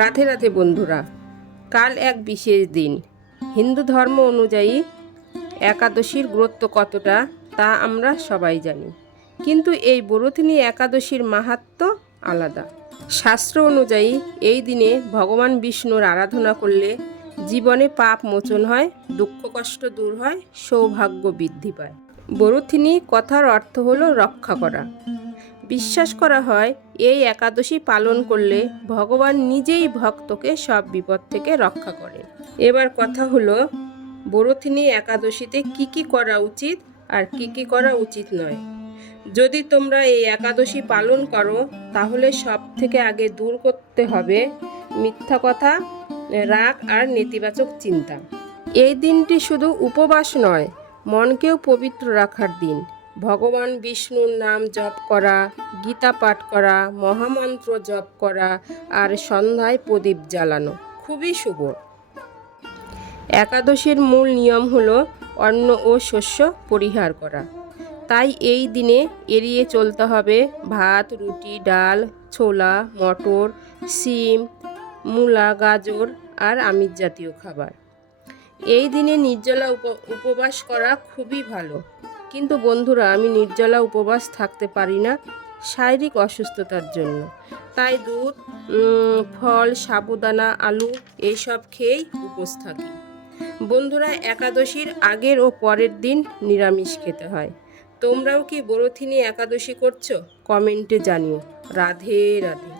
রাধে রাধে বন্ধুরা, কাল এক বিশেষ দিন। হিন্দু ধর্ম অনুযায়ী একাদশীর গুরুত্ব কতটা তা আমরা সবাই জানি, কিন্তু এই বরথিনী একাদশীর মাহাত্ম্য আলাদা। শাস্ত্র অনুযায়ী এই দিনে ভগবান বিষ্ণুর আরাধনা করলে জীবনে পাপ মোচন হয়, দুঃখ কষ্ট দূর হয়, সৌভাগ্য বৃদ্ধি পায়। বরথিনী কথার অর্থ হলো রক্ষা করা। বিশ্বাস করা হয় এই একাদশী পালন করলে ভগবান নিজেই ভক্তকে সব বিপদ থেকে রক্ষা করেন। এবার কথা হলো, বরথিনী একাদশীতে কি কি করা উচিত আর কি কি করা উচিত নয়। যদি তোমরা এই একাদশী পালন করো তাহলে সব থেকে আগে দূর করতে হবে মিথ্যা কথা, রাগ আর নেতিবাচক চিন্তা। এই দিনটি শুধু উপবাস নয়, মনকেও পবিত্র রাখার দিন। ভগবান বিষ্ণুর নাম জপ করা, গীতা পাঠ করা, মহামন্ত্র জপ করা আর সন্ধ্যায় প্রদীপ জ্বালানো খুবই শুভ। একাদশীর মূল নিয়ম হলো অন্ন ও শস্য পরিহার করা। তাই এই দিনে এড়িয়ে চলতে হবে ভাত, রুটি, ডাল, ছোলা, মটর, শিম, মূলা, গাজর আর আমিষ জাতীয় খাবার। এই দিনে নির্জলা উপবাস করা খুবই ভালো, কিন্তু বন্ধুরা, আমি নির্জলা উপবাস থাকতে পারি না শারীরিক অসুস্থতার জন্য। তাই দুধ, ফল, সাবুদানা, আলু এইসব খেয়েই উপোস থাকি। বন্ধুরা, একাদশীর আগের ও পরের দিন নিরামিষ খেতে হয়। তোমরাও কি বরথিনী একাদশী করছো? কমেন্টে জানিও। রাধে রাধে।